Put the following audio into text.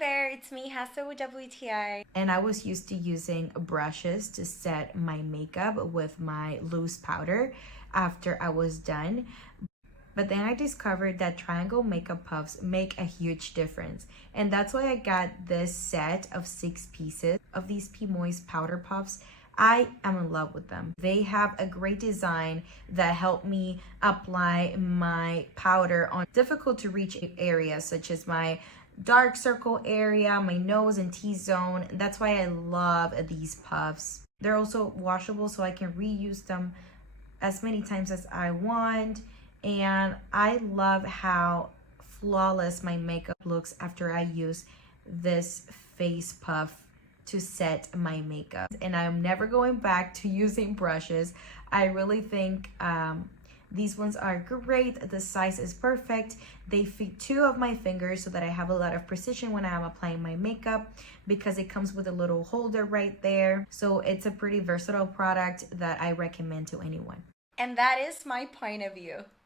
there, it's me, Hassa with WTI. And I was used to using brushes to set my makeup with my loose powder after I was done. But then I discovered that triangle makeup puffs make a huge difference. And that's why I got this set of 6 pieces of these Pimoys powder puffs. I am in love with them. They have a great design that help me apply my powder on difficult to reach areas such as my dark circle area, my nose and T-zone. That's why I love these puffs. They're also washable, so I can reuse them as many times as I want. And I love how flawless my makeup looks after I use this face puff to set my makeup. And I'm never going back to using brushes. I really think these ones are great. The size is perfect. They fit 2 of my fingers so that I have a lot of precision when I'm applying my makeup, because it comes with a little holder right there. So it's a pretty versatile product that I recommend to anyone. And that is my point of view.